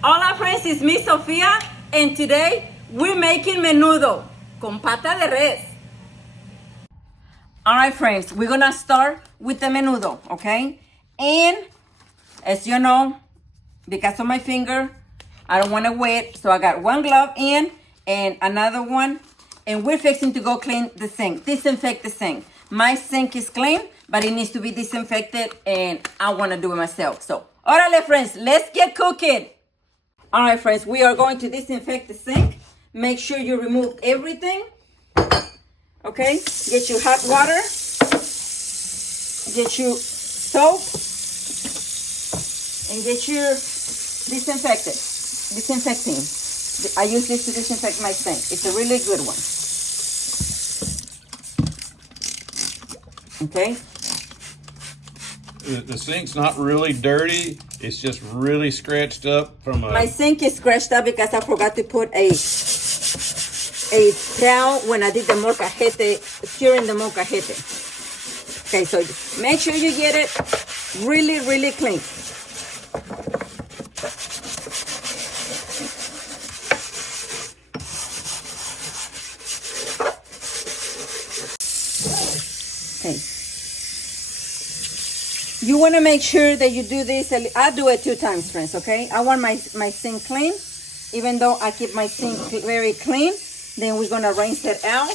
Hola friends, it's me Sofia, and today we're making menudo con pata de res. Alright friends, we're gonna start with the menudo, okay? And as you know, because of my finger, I don't want to wet, so I got one glove in and another one, and we're fixing to go clean the sink, disinfect the sink. My sink is clean, but it needs to be disinfected, and I want to do it myself. So, orale friends, let's get cooking. All right, friends, we are going to disinfect the sink. Make sure you remove everything. Okay, get your hot water. Get your soap. And get your disinfecting. I use this to disinfect my sink. It's a really good one. Okay. The sink's not really dirty. It's just really scratched up from a... My sink is scratched up because I forgot to put a towel when I did the molcajete, curing the molcajete. Okay, so make sure you get it really, really clean. Okay. You want to make sure that you do this. I do it 2 times, friends, okay? I want my sink clean. Even though I keep my sink very clean, then we're going to rinse it out.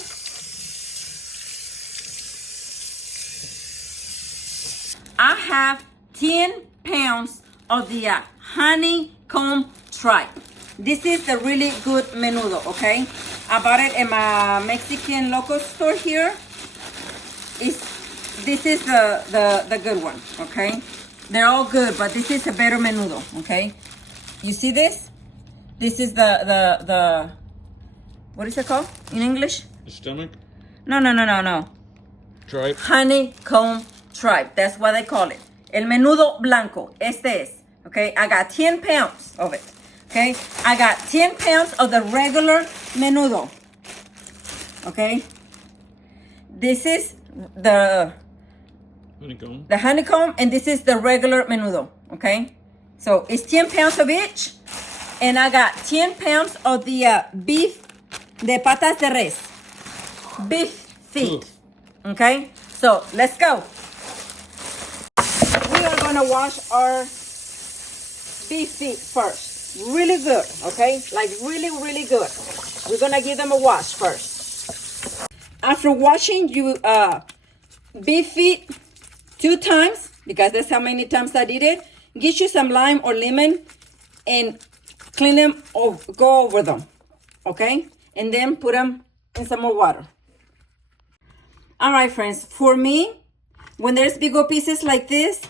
I have 10 pounds of the honeycomb tripe. This is the really good menudo, okay? I bought it in my Mexican local store here. This is the good one, okay? They're all good, but this is a better menudo, okay? You see this? This is the what is it called in English? The stomach? No. Tripe? Honeycomb tripe. That's what they call it. El menudo blanco. Este es. Okay, I got 10 pounds of it. Okay, I got 10 pounds of the regular menudo. Okay, this is the honeycomb, and this is the regular menudo. Okay, so it's 10 pounds of each, and I got 10 pounds of the beef de patas de res, beef feet. Okay, so let's go. We are gonna wash our beef feet first. Really good, okay? Like really, really good. We're gonna give them a wash first. After washing you beef feet 2 times, because that's how many times I did it, get you some lime or lemon and clean them or go over them, okay? And then put them in some more water. All right, friends, for me, when there's bigger pieces like this,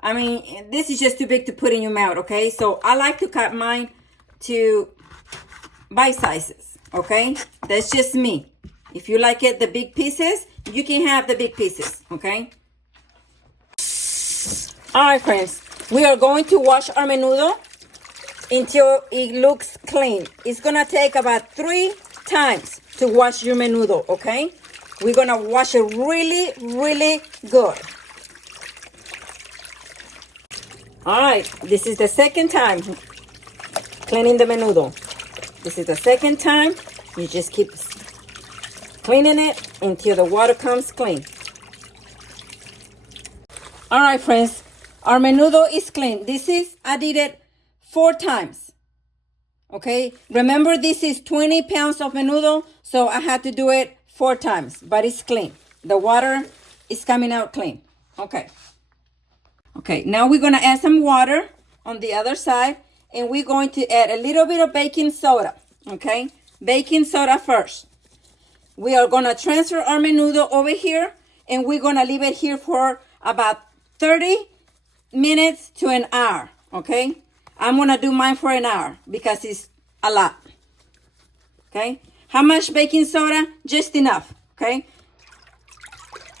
I mean, this is just too big to put in your mouth, okay? So I like to cut mine to bite sizes, okay? That's just me. If you like it, the big pieces, you can have the big pieces, okay? All right, friends, we are going to wash our menudo until it looks clean. It's gonna take about 3 times to wash your menudo, okay? We're gonna wash it really, really good. All right, this is the second time cleaning the menudo. This is the second time. You just keep cleaning it until the water comes clean. All right, friends, our menudo is clean. I did it 4 times. Okay, remember this is 20 pounds of menudo, so I had to do it 4 times, but it's clean. The water is coming out clean. Okay, now we're gonna add some water on the other side, and we're going to add a little bit of baking soda, okay? Baking soda first. We are gonna transfer our menudo over here, and we're gonna leave it here for about 30 minutes to an hour, okay? I'm gonna do mine for an hour because it's a lot, okay? How much baking soda? Just enough, okay?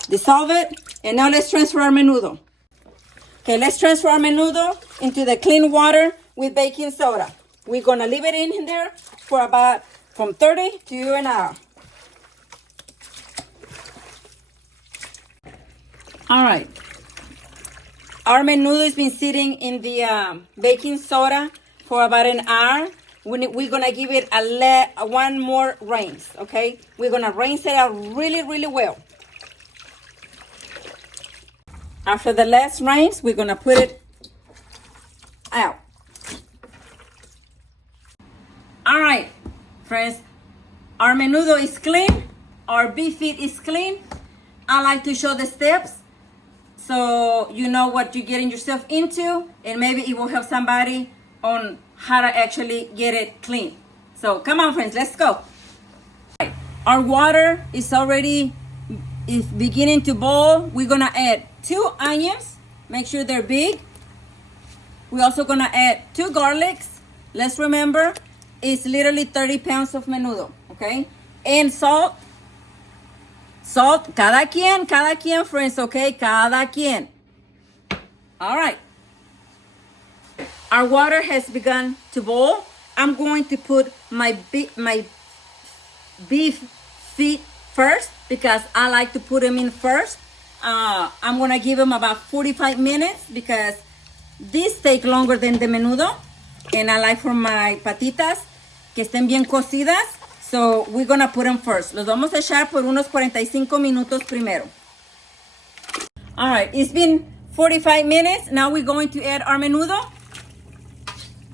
Dissolve it, and now let's transfer our menudo. Okay, let's transfer our menudo into the clean water with baking soda. We're gonna leave it in there for about from 30 to an hour. All right. Our menudo has been sitting in the baking soda for about an hour. We're gonna give it one more rinse, okay? We're gonna rinse it out really, really well. After the last rinse, we're gonna put it out. All right, friends, our menudo is clean. Our beef feet is clean. I like to show the steps so you know what you're getting yourself into, and maybe it will help somebody on how to actually get it clean. So come on, friends, let's go. Our water is beginning to boil. We're gonna add 2 onions. Make sure they're big. We're also gonna add 2 garlics. Let's remember, it's literally 30 pounds of menudo, okay? And salt. Salt, cada quien, friends, okay? Cada quien. All right. Our water has begun to boil. I'm going to put my beef feet first because I like to put them in first. I'm gonna give them about 45 minutes because these take longer than the menudo, and I like for my patitas que estén bien cocidas. So we're gonna put them first. Los vamos a echar por unos 45 minutos primero. All right, it's been 45 minutes. Now we're going to add our menudo.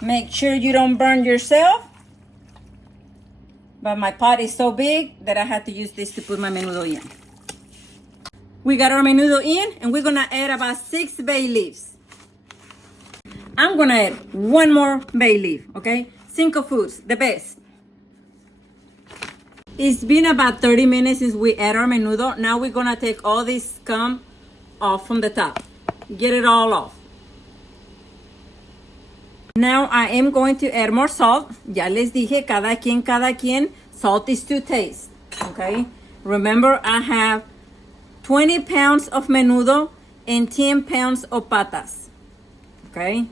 Make sure you don't burn yourself. But my pot is so big that I had to use this to put my menudo in. We got our menudo in, and we're gonna add about 6 bay leaves. I'm gonna add 1 more bay leaf, okay? Cinco foods, the best. It's been about 30 minutes since we add our menudo. Now we're gonna take all this scum off from the top. Get it all off. Now I am going to add more salt. Ya les dije, cada quien. Salt is to taste, okay? Remember, I have 20 pounds of menudo and 10 pounds of patas, okay?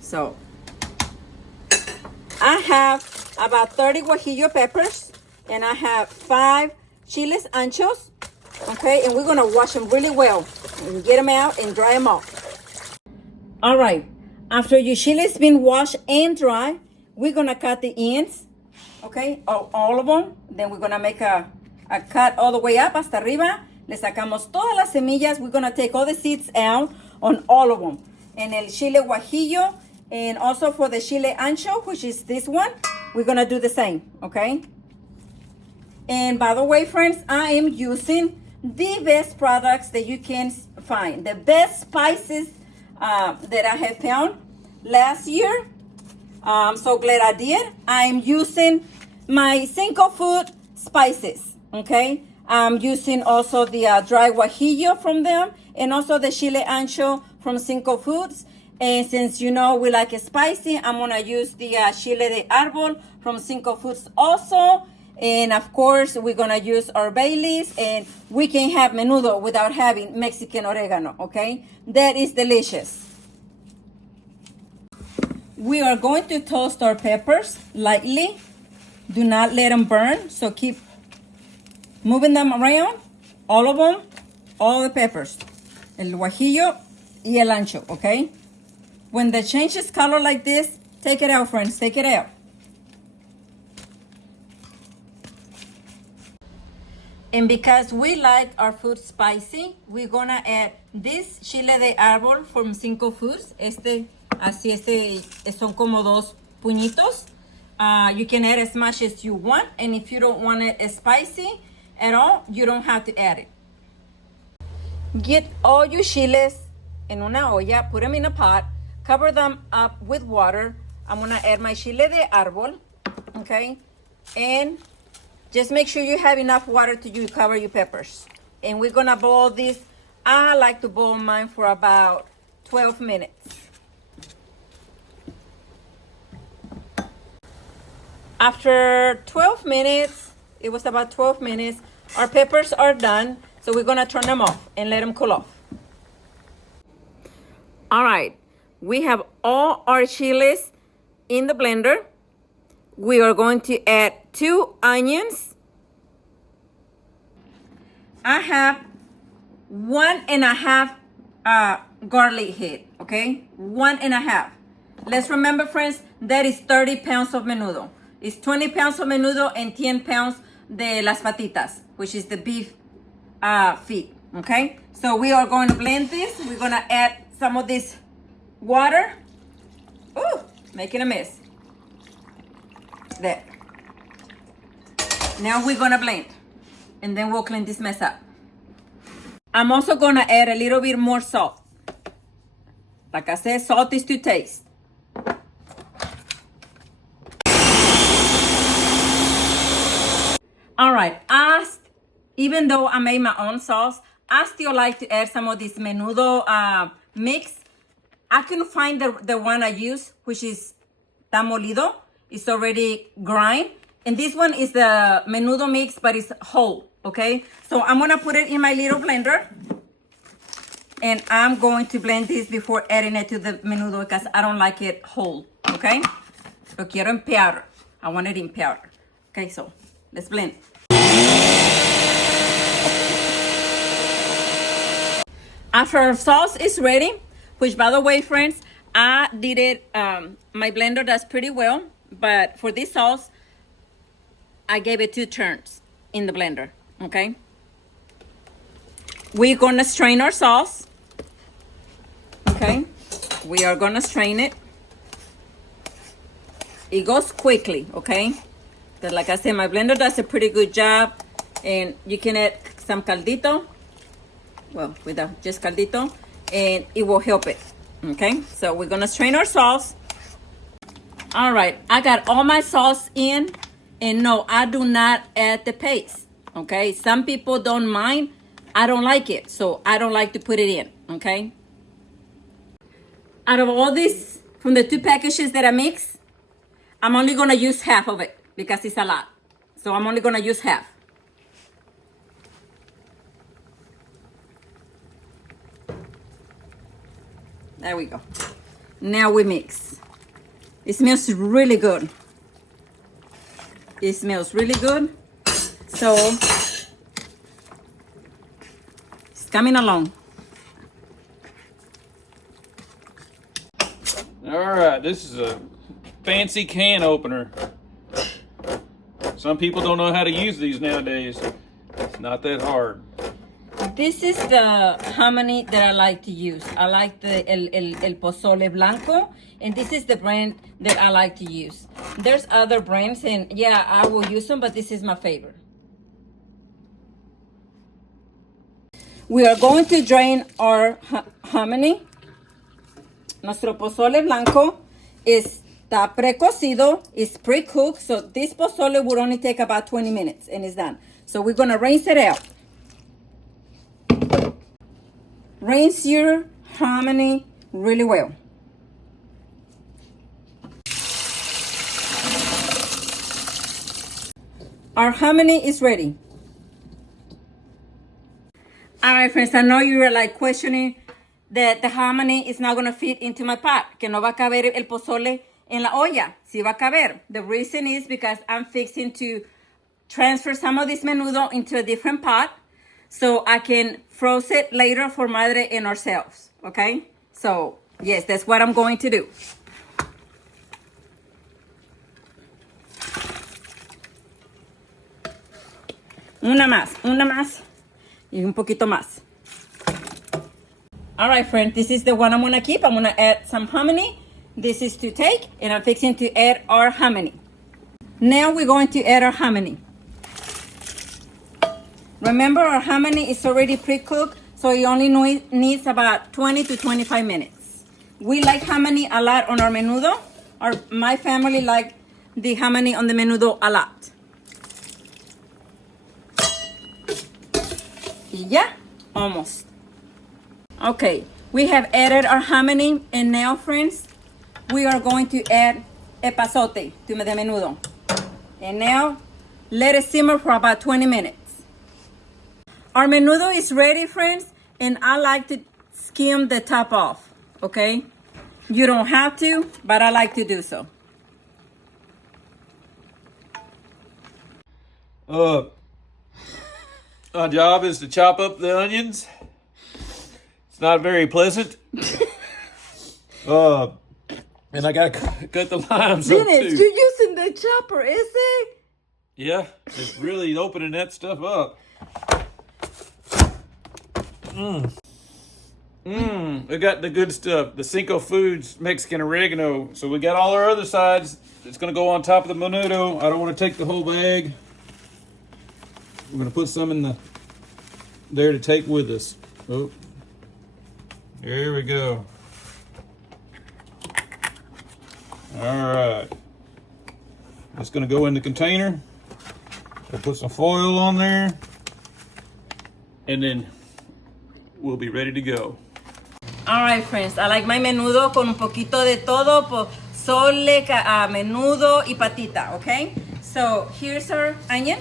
So, I have about 30 guajillo peppers, and I have 5 chiles anchos, okay? And we're gonna wash them really well and get them out and dry them off. All right, after your chiles been washed and dry, we're gonna cut the ends, okay? All of them. Then we're gonna make a cut all the way up hasta arriba. Le sacamos todas las semillas. We're gonna take all the seeds out on all of them. And el chile guajillo, and also for the chile ancho, which is this one, we're gonna do the same, okay? And by the way, friends, I am using the best products that you can find. The best spices that I have found last year. I'm so glad I did. I'm using my Cinco food spices, okay? I'm using also the dry guajillo from them, and also the chile ancho from Cinco Foods. And since you know we like it spicy, I'm gonna use the chile de árbol from Cinco Foods also. And of course, we're gonna use our bay leaves, and we can have menudo without having Mexican oregano, okay? That is delicious. We are going to toast our peppers lightly. Do not let them burn, so keep moving them around, all of them, all the peppers, el guajillo y el ancho, okay? When they changes color like this, take it out, friends, take it out. And because we like our food spicy, we're gonna add this chile de árbol from Cinco Foods. Son como 2 puñitos. You can add as much as you want, and if you don't want it as spicy at all, you don't have to add it. Get all your chiles in una olla, put them in a pot, cover them up with water. I'm gonna add my chile de árbol, okay? And just make sure you have enough water to cover your peppers. And we're gonna boil this. I like to boil mine for about 12 minutes. After 12 minutes, it was about 12 minutes, our peppers are done. So we're gonna turn them off and let them cool off. All right, we have all our chiles in the blender. We are going to add 2 onions. I have 1.5 garlic head, okay? 1.5. let's remember, friends, that is 30 pounds of menudo. It's 20 pounds of menudo and 10 pounds de las patitas, which is the beef feet, okay? So we are going to blend this. We're going to add some of this water. Ooh, making a mess. There. Now we're going to blend, and then we'll clean this mess up. I'm also going to add a little bit more salt. Like I said, salt is to taste. All right, even though I made my own sauce, I still like to add some of this menudo mix. I couldn't find the one I use, which is tan molido. It's already grind. And this one is the menudo mix, but it's whole, okay? So I'm gonna put it in my little blender. And I'm going to blend this before adding it to the menudo because I don't like it whole, okay? Lo quiero en powder. I want it in powder. Okay, so let's blend. After our sauce is ready, which by the way, friends, I did it, my blender does pretty well, but for this sauce, I gave it 2 turns in the blender, okay? We're gonna strain our sauce, okay? We are gonna strain it. It goes quickly, okay? But like I said, my blender does a pretty good job, and you can add some caldito, well, without just caldito, and it will help it, okay? So we're gonna strain our sauce. All right, I got all my sauce in, and no, I do not add the paste, okay? Some people don't mind. I don't like it, so I don't like to put it in, okay? Out of all this, from the 2 packages that I mix, I'm only gonna use half of it because it's a lot. So I'm only gonna use half. There we go. Now we mix. It smells really good. It smells really good. So it's coming along. All right, this is a fancy can opener. Some people don't know how to use these nowadays. It's not that hard. This is the hominy that I like to use. I like the el pozole blanco, and this is the brand that I like to use. There's other brands, and yeah, I will use them, but this is my favorite. We are going to drain our hominy. Nuestro pozole blanco está precocido, it's pre-cooked, so this pozole would only take about 20 minutes, and it's done. So we're gonna rinse it out. Rinse your hominy really well. Our hominy is ready. All right, friends, I know you were like questioning that the hominy is not going to fit into my pot, que no va a caber el pozole en la olla. Sí va a caber. The reason is because I'm fixing to transfer some of this menudo into a different pot, so I can froze it later for Madre and ourselves, okay? So, yes, that's what I'm going to do. Una más, y un poquito más. All right, friends, this is the one I'm gonna keep. I'm gonna add some hominy. This is to take, and I'm fixing to add our hominy. Now we're going to add our hominy. Remember, our hominy is already pre-cooked, so it only needs about 20 to 25 minutes. We like hominy a lot on our menudo. My family like the hominy on the menudo a lot. Yeah, almost. Okay, we have added our hominy, and now, friends, we are going to add epazote to the menudo. And now, let it simmer for about 20 minutes. Our menudo is ready, friends, and I like to skim the top off, okay? You don't have to, but I like to do so. My job is to chop up the onions. It's not very pleasant. And I gotta cut the limes up Dennis, too. you're using the chopper, is it? Yeah, it's really opening that stuff up. We got the good stuff. The Cinco Foods Mexican oregano. So we got all our other sides. It's gonna go on top of the menudo. I don't want to take the whole bag. We're gonna put some in there to take with us. Oh, here we go. All right. It's gonna go in the container. I'll put some foil on there, and then we'll be ready to go. All right, friends. I like my menudo con un poquito de todo, pozole, menudo y patita, okay? So here's our onion.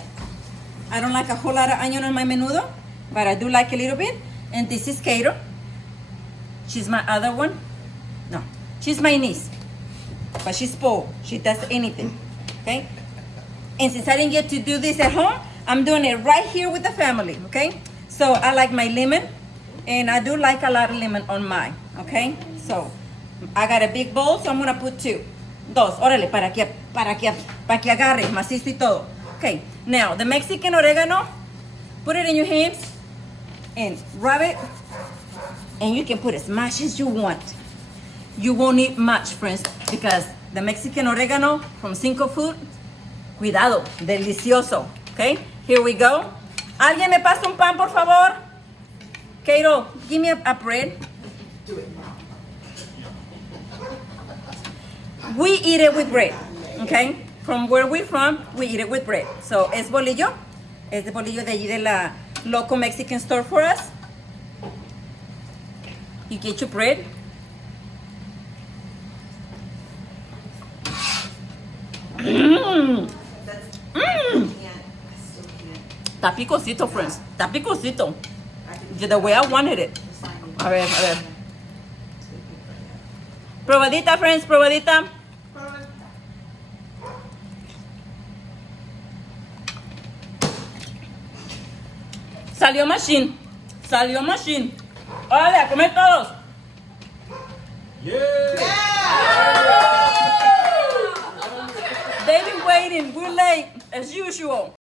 I don't like a whole lot of onion on my menudo, but I do like a little bit. And this is Kato. She's my other one. No, she's my niece, but she's spoiled. She does anything, okay? And since I didn't get to do this at home, I'm doing it right here with the family, okay? So I like my lemon, and I do like a lot of lemon on mine, okay? So I got a big bowl, so I'm gonna put dos, órale, para que agarre, macizo y todo. Okay, now the Mexican oregano, put it in your hands and rub it, and you can put as much as you want. You won't need much, friends, because the Mexican oregano from Cinco Food, cuidado, delicioso. Okay, here we go. ¿Alguien me pasa un pan, por favor? Kato, give me a bread. Do it. We eat it with bread, okay? From where we're from, we eat it with bread. So, es bolillo. Es de bolillo de allí de la local Mexican store for us. You get your bread. Está picosito, friends. Está picosito. The way I wanted it. A ver, a ver. Probadita, friends, probadita. Salió machine. Salió machine. Órale, a comer todos. They've been waiting. We're late, as usual.